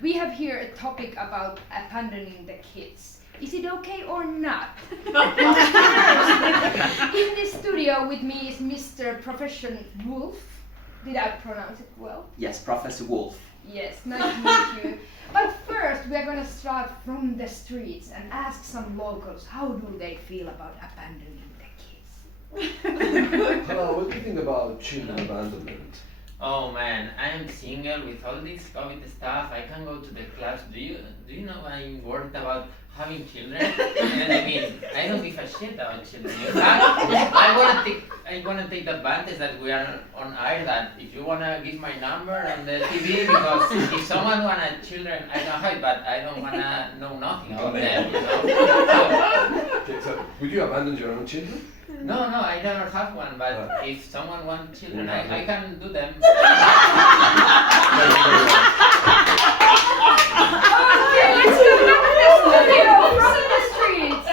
we have here a topic about abandoning the kids. Is it okay or not? In this studio with me is Mr. Professor Wolf. Did I pronounce it well? Yes, Professor Wolf. Yes, nice to meet you. But first, we are going to start from the streets and ask some locals how do they feel about abandoning the kids. Hello, what do you think about children abandonment? Oh man, I am single with all this COVID stuff. I can't go to the clubs. Do you know I'm worried about having children? And I mean, I don't give a shit about children. In fact, I wanna take advantage that we are on air. That if you wanna give my number on the TV, because if someone wanna children, I don't have it, but I don't wanna know nothing about them. You know? Okay, so would you abandon your own children? No, I never have one. But if someone wants children, I can do them. Okay, let's go back to the studio from the streets.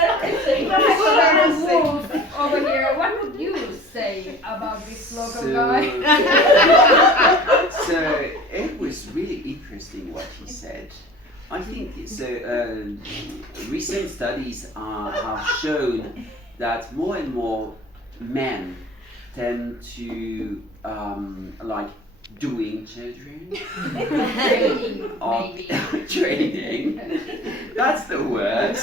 Professor Wolf over here, what would you say about this local guy? So it was really interesting what he said. I think so. Recent studies have shown that more and more men tend to like doing children. Training, or maybe. training. That's the word.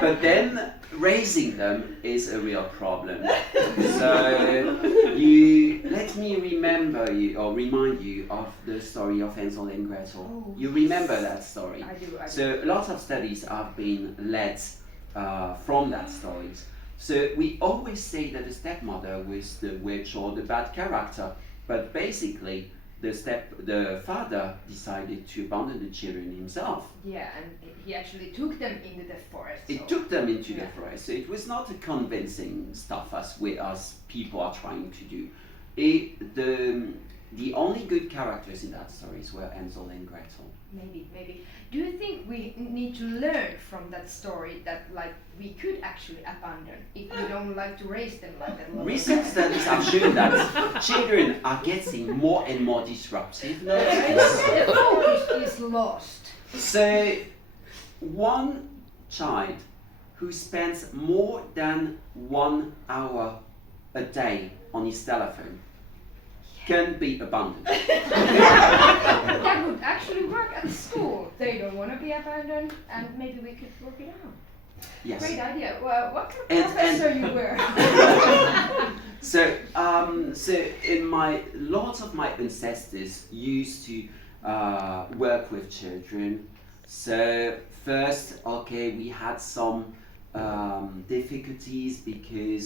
But then raising them is a real problem. So let me remind you of the story of Hansel and Gretel. Oh, You remember that story? I do. So lots of studies have been led from that story. So we always say that the stepmother was the witch or the bad character, but basically the father decided to abandon the children himself. Yeah, and he actually took them into the forest. It took them into the forest. So it was not a convincing stuff as people are trying to do. The only good characters in that story were Hansel and Gretel. Maybe. Do you think we need to learn from that story that like we could actually abandon if we don't like to raise them like that? Recent studies have shown that children are getting more and more disruptive nowadays. The focus is lost. So one child who spends more than 1 hour a day on his telephone can be abandoned. That would actually work at school. They don't want to be abandoned, and maybe we could work it out. Yes. Great idea. Well, what kind of professor you were? So lots of my ancestors used to work with children. So first, we had some difficulties because